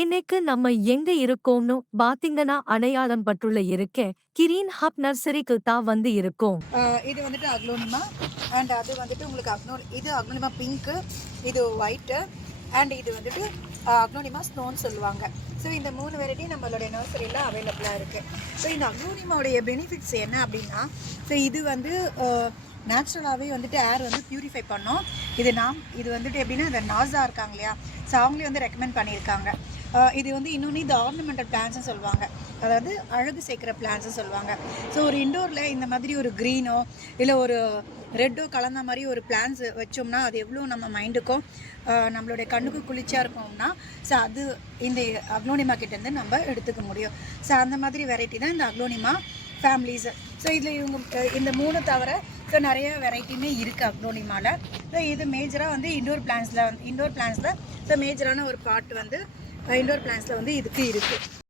இன்னைக்கு நம்ம எங்க இருக்கோம்னு பாத்தீங்கன்னா அடையாளம் பட்டுள்ள இருக்கேன். கிரீன் ஹப் நர்சரிக்கு தான் வந்து இருக்கோம். இது வந்துட்டு அக்லோனிமா அண்ட் அது வந்துட்டு உங்களுக்கு இது அக்லோனிமா பிங்க்கு, இது ஒயிட்டு அண்ட் இது வந்துட்டு அக்லோனிமா ஸ்னோன்னு சொல்லுவாங்க. ஸோ இந்த 3 வெரைட்டி நம்மளுடைய நர்சரியில் அவைலபிளாக இருக்குது. ஸோ இந்த அக்லோனிமாவுடைய பெனிஃபிட்ஸ் என்ன அப்படின்னா, ஸோ இது வந்து நேச்சுரலாகவே வந்துட்டு ஏர் வந்து ப்யூரிஃபை பண்ணோம். இது வந்துட்டு எப்படின்னா இந்த நாசா இருக்காங்க இல்லையா, ஸோ அவங்களே வந்து ரெக்கமெண்ட் பண்ணியிருக்காங்க. இது வந்து இன்னொன்று இந்த ஆர்னமெண்டல் பிளான்ட்ஸ்னு சொல்லுவாங்க, அதாவது அழகு சேர்க்குற பிளான்ட்ஸ்னு சொல்லுவாங்க. ஸோ ஒரு இண்டோரில் இந்த மாதிரி ஒரு க்ரீனோ இல்லை ஒரு ரெட்டோ கலந்த மாதிரி ஒரு பிளான்ஸ் வச்சோம்னா அது எவ்வளோ நம்ம மைண்டுக்கும் நம்மளுடைய கண்ணுக்கு குளிர்ச்சியாக இருக்கும்னா, ஸோ அது இந்த அக்லோனிமா கிட்டேருந்து நம்ம எடுத்துக்க முடியும். ஸோ அந்த மாதிரி வெரைட்டி தான் இந்த அக்லோனிமா ஃபேமிலிஸ். ஸோ இதில் இந்த 3 தவிர ஸோ நிறைய வெரைட்டியுமே இருக்குது அக்லோனிமாவில். ஸோ இது மேஜராக வந்து இண்டோர் பிளான்ஸில் ஸோ மேஜரான ஒரு பார்ட் வந்து இண்டோர் பிளான்ஸில் வந்து இதுக்கு இருக்குது.